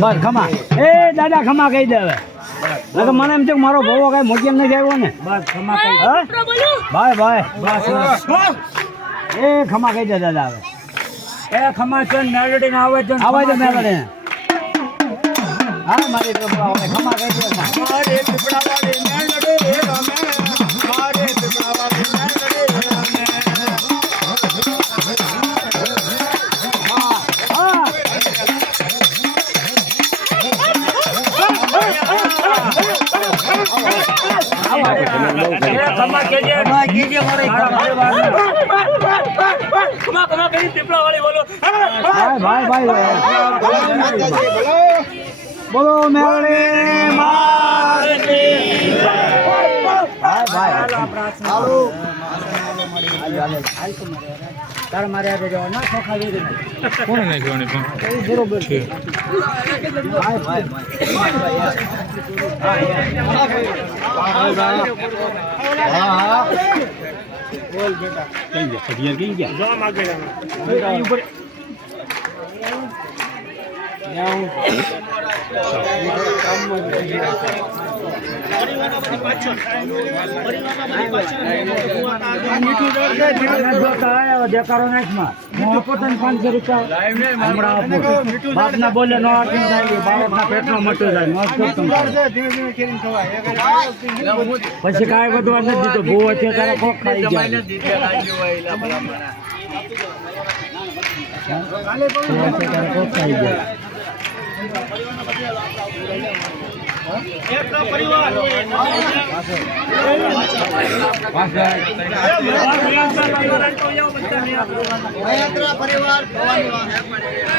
બસ ખમા એ દાદા ખમા કહી દે હવે મને એમ છે કે મારો ભવો કઈ મોટી નથી આવ્યો ને બસ ખમા કહી ભાઈ ભાઈ બસ એ ખમા કહી દે દાદા હવે એ ખમા છે મેલડી ના આવે છે મેલડી હા મારી ખમા કહી દે મારે ટુકડા વાળી મેલડી મારે ટુકડા વાળી બોલો મેળે તાર મારે ના ચોખા કોને નાખવાની પણ બરોબર છે બોલ બેટા કઈ ગયા સભ્ય કઈ ગયા જો માગે ઉપર બોલે નો પેટનો મટો જાય પછી કાંઈ બધું નથી દીધું બહુ છે તારે કોક ખાઈ જાય કોક ખાઈ જાય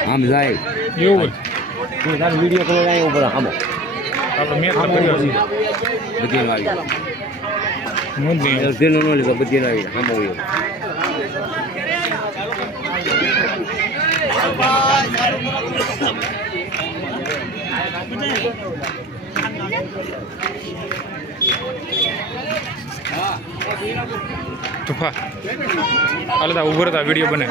આમ જાય એવું તારો વિડીયો કોલ જાય ઉપર આમો બધી આવી નો લીધો બધી આવી આમો તુફા હાલ ઉભો રહેતા વિડીયો બને